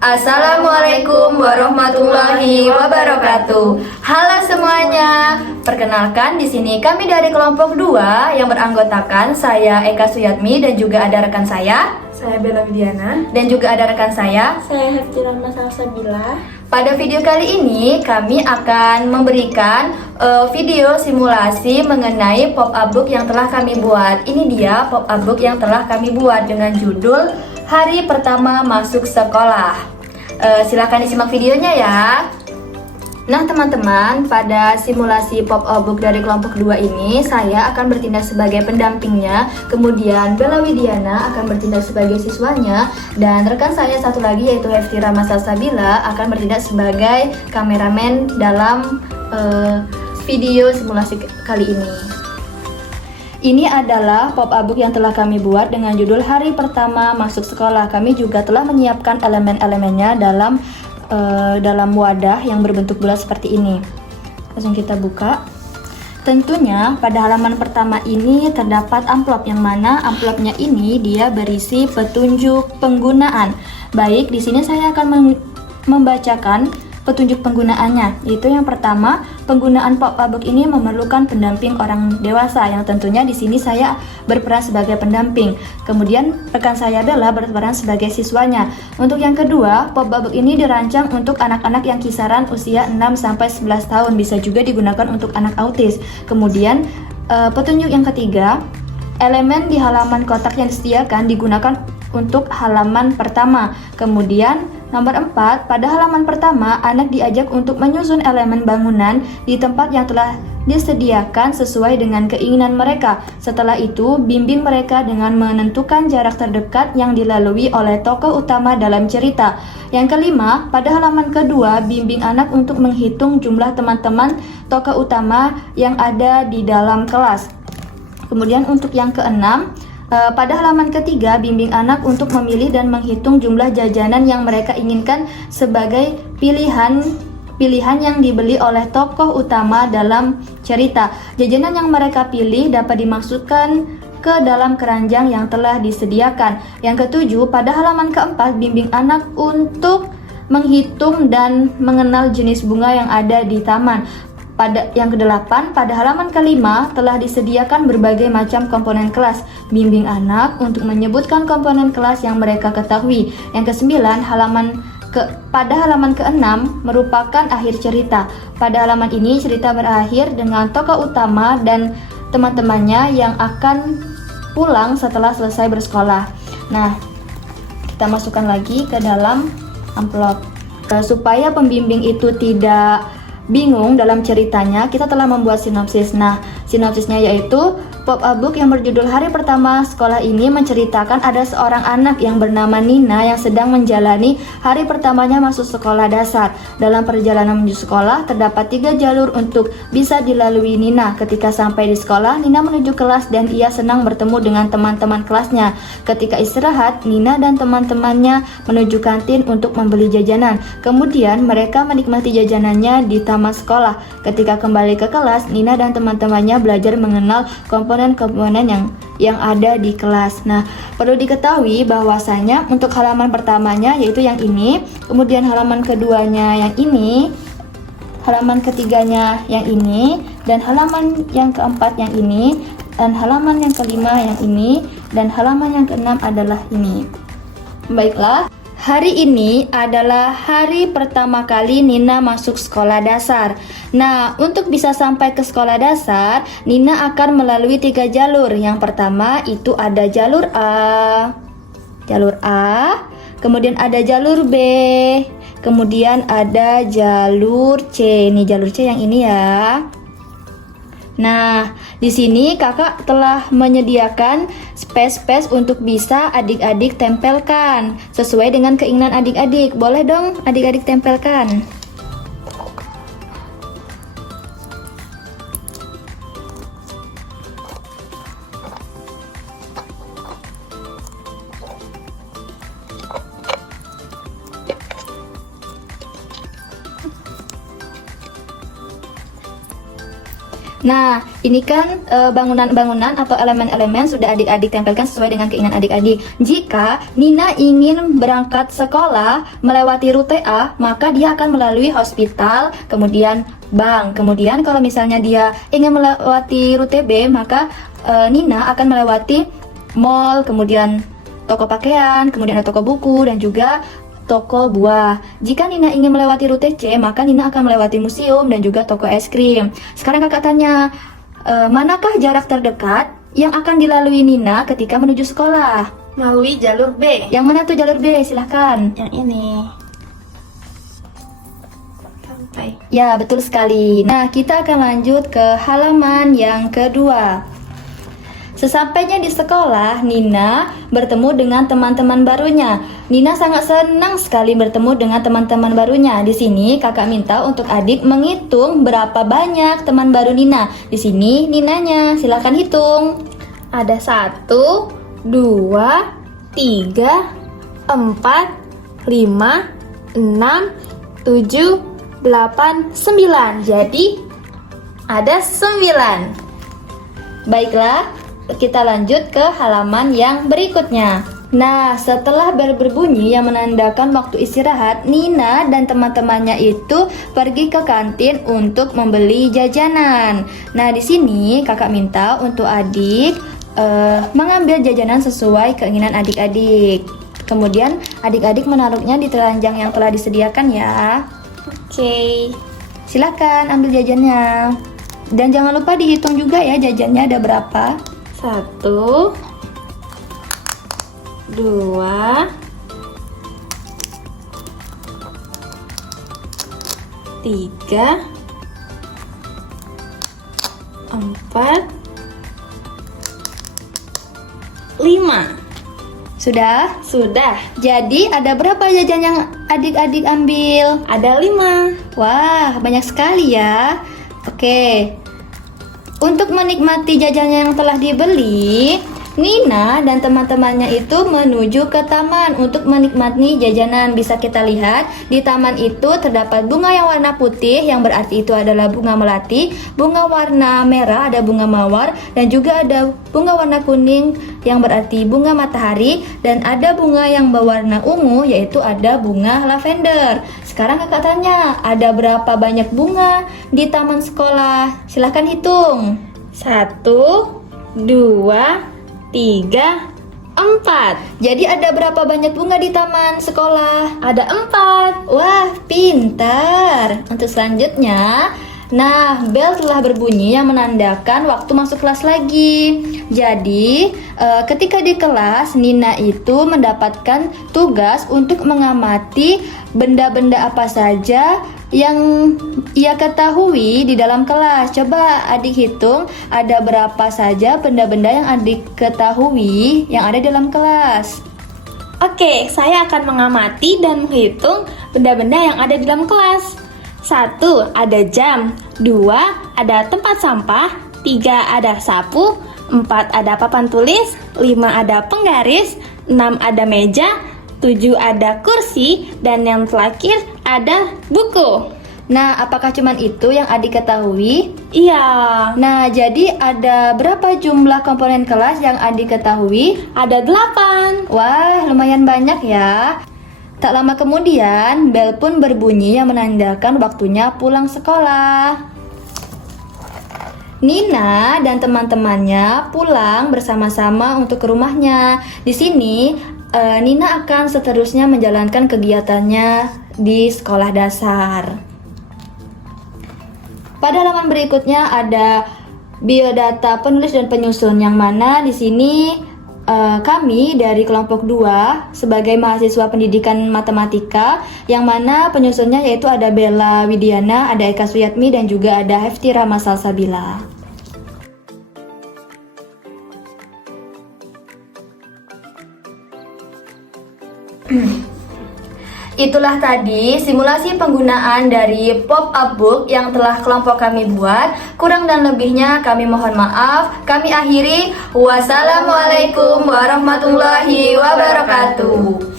Assalamualaikum warahmatullahi wabarakatuh. Halo semuanya. Perkenalkan, di sini kami dari kelompok 2 yang beranggotakan saya Eka Suyatmi dan juga ada rekan saya Bella Widiana. dan juga ada rekan saya. Hefti Rahma Salsabila. Pada video kali ini kami akan memberikan video simulasi mengenai pop-up book yang telah kami buat. Ini dia pop-up book yang telah kami buat dengan judul Hari Pertama Masuk Sekolah. Silahkan disimak videonya ya. Nah teman-teman, pada simulasi pop-up book dari kelompok 2 ini saya akan bertindak sebagai pendampingnya, kemudian Bella Widiana akan bertindak sebagai siswanya, dan rekan saya satu lagi yaitu Hefti Rahma Salsabila akan bertindak sebagai kameramen dalam video simulasi kali ini. Ini adalah pop-up book yang telah kami buat dengan judul Hari Pertama Masuk Sekolah. Kami juga telah menyiapkan elemen-elemennya dalam wadah yang berbentuk bulat seperti ini. Langsung kita buka. Tentunya pada halaman pertama ini terdapat amplop, yang mana amplopnya ini dia berisi petunjuk penggunaan. Baik, di sini saya akan membacakan petunjuk penggunaannya. Yaitu yang pertama, penggunaan pop-up book ini memerlukan pendamping orang dewasa, yang tentunya di sini saya berperan sebagai pendamping. Kemudian rekan saya Bella berperan sebagai siswanya. Untuk yang kedua, pop-up book ini dirancang untuk anak-anak yang kisaran usia 6 sampai 11 tahun, bisa juga digunakan untuk anak autis. Kemudian petunjuk yang ketiga, elemen di halaman kotak yang disediakan digunakan untuk halaman pertama. Kemudian nomor 4, pada halaman pertama anak diajak untuk menyusun elemen bangunan di tempat yang telah disediakan sesuai dengan keinginan mereka. Setelah itu, bimbing mereka dengan menentukan jarak terdekat yang dilalui oleh tokoh utama dalam cerita. Yang kelima, pada halaman kedua, bimbing anak untuk menghitung jumlah teman-teman tokoh utama yang ada di dalam kelas. Kemudian untuk yang keenam, pada halaman ketiga, bimbing anak untuk memilih dan menghitung jumlah jajanan yang mereka inginkan sebagai pilihan yang dibeli oleh tokoh utama dalam cerita. Jajanan yang mereka pilih dapat dimasukkan ke dalam keranjang yang telah disediakan. Yang ketujuh, pada halaman keempat, bimbing anak untuk menghitung dan mengenal jenis bunga yang ada di taman. Pada yang kedelapan, pada halaman kelima telah disediakan berbagai macam komponen kelas. Bimbing anak untuk menyebutkan komponen kelas yang mereka ketahui. Yang kesembilan, pada halaman keenam merupakan akhir cerita. Pada halaman ini cerita berakhir dengan tokoh utama dan teman-temannya yang akan pulang setelah selesai bersekolah. Nah, kita masukkan lagi ke dalam amplop. Supaya pembimbing itu tidak bingung dalam ceritanya, kita telah membuat sinopsis. Nah, sinopsisnya yaitu pop-up book yang berjudul Hari Pertama Sekolah ini menceritakan ada seorang anak yang bernama Nina yang sedang menjalani hari pertamanya masuk sekolah dasar. Dalam perjalanan menuju sekolah, terdapat 3 jalur untuk bisa dilalui Nina. Ketika sampai di sekolah, Nina menuju kelas dan ia senang bertemu dengan teman-teman kelasnya. Ketika istirahat, Nina dan teman-temannya menuju kantin untuk membeli jajanan. Kemudian mereka menikmati jajanannya di taman sekolah. Ketika kembali ke kelas, Nina dan teman-temannya belajar mengenal komponen-komponen yang ada di kelas. Nah, perlu diketahui bahwasanya untuk halaman pertamanya yaitu yang ini, kemudian halaman keduanya yang ini, halaman ketiganya yang ini, dan halaman yang keempat yang ini, dan halaman yang kelima yang ini, dan halaman yang keenam adalah ini. Baiklah, hari ini adalah hari pertama kali Nina masuk sekolah dasar. Nah, untuk bisa sampai ke sekolah dasar, Nina akan melalui 3 jalur. Yang pertama itu ada jalur A, kemudian ada jalur B, kemudian ada jalur C. Nih jalur C yang ini ya. Nah, di sini kakak telah menyediakan space untuk bisa adik-adik tempelkan sesuai dengan keinginan adik-adik. Boleh dong adik-adik tempelkan. Nah, ini kan bangunan-bangunan atau elemen-elemen sudah adik-adik tempelkan sesuai dengan keinginan adik-adik. Jika Nina ingin berangkat sekolah melewati rute A, maka dia akan melalui hospital, kemudian bank. Kemudian kalau misalnya dia ingin melewati rute B, maka Nina akan melewati mall, kemudian toko pakaian, kemudian ada toko buku, dan juga toko buah. Jika Nina ingin melewati rute C, maka Nina akan melewati museum dan juga toko es krim. Sekarang kakak tanya, manakah jarak terdekat yang akan dilalui Nina ketika menuju sekolah? Melalui jalur B. Yang mana tuh jalur B? Silahkan. Yang ini. Sampai. Ya, betul sekali. Nah, kita akan lanjut ke halaman yang kedua. Sesampainya di sekolah, Nina bertemu dengan teman-teman barunya. Nina sangat senang sekali bertemu dengan teman-teman barunya. Di sini kakak minta untuk adik menghitung berapa banyak teman baru Nina. Di sini Ninanya, silakan hitung. Ada 1, 2, 3, 4, 5, 6, 7, 8, 9. Jadi ada 9. Baiklah, kita lanjut ke halaman yang berikutnya. Nah, setelah bel berbunyi yang menandakan waktu istirahat, Nina dan teman-temannya itu pergi ke kantin untuk membeli jajanan. Nah, di sini kakak minta untuk adik mengambil jajanan sesuai keinginan adik-adik. Kemudian adik-adik menaruhnya di telanjang yang telah disediakan ya. Oke. Silakan ambil jajannya. Dan jangan lupa dihitung juga ya jajannya ada berapa. 1, 2, 3, 4, 5. Sudah? Sudah. Jadi ada berapa jajan yang adik-adik ambil? Ada 5. Wah, banyak sekali ya. Oke. Untuk menikmati jajannya yang telah dibeli, Nina dan teman-temannya itu menuju ke taman untuk menikmati jajanan. Bisa kita lihat di taman itu terdapat bunga yang warna putih yang berarti itu adalah bunga melati, bunga warna merah ada bunga mawar, dan juga ada bunga warna kuning yang berarti bunga matahari, dan ada bunga yang berwarna ungu yaitu ada bunga lavender. Sekarang kakak tanya, ada berapa banyak bunga di taman sekolah? Silahkan hitung. 1, 2, 3, 4. Jadi ada berapa banyak bunga di taman sekolah? Ada 4. Wah, pintar. Untuk selanjutnya, nah, bel telah berbunyi yang menandakan waktu masuk kelas lagi. Jadi, ketika di kelas, Nina itu mendapatkan tugas untuk mengamati benda-benda apa saja yang ia ketahui di dalam kelas. Coba adik hitung ada berapa saja benda-benda yang adik ketahui yang ada di dalam kelas. Oke, saya akan mengamati dan menghitung benda-benda yang ada di dalam kelas. 1, ada jam. 2, ada tempat sampah. 3, ada sapu. 4, ada papan tulis. 5, ada penggaris. 6, ada meja. 7, ada kursi. Dan yang terakhir ada buku. Nah, apakah cuman itu yang adik ketahui? Iya. Nah, jadi ada berapa jumlah komponen kelas yang adik ketahui? Ada 8. Wah, lumayan banyak ya. Tak lama kemudian, bel pun berbunyi yang menandakan waktunya pulang sekolah. Nina dan teman-temannya pulang bersama-sama untuk ke rumahnya. Di sini, Nina akan seterusnya menjalankan kegiatannya di sekolah dasar. Pada halaman berikutnya ada biodata penulis dan penyusun, yang mana di sini kami dari kelompok 2 sebagai mahasiswa pendidikan matematika, yang mana penyusunnya yaitu ada Bella Widiana, ada Eka Suyatmi, dan juga ada Hefti Rama Salsabila. Itulah tadi simulasi penggunaan dari pop-up book yang telah kelompok kami buat. Kurang dan lebihnya kami mohon maaf. Kami akhiri. Wassalamualaikum warahmatullahi wabarakatuh.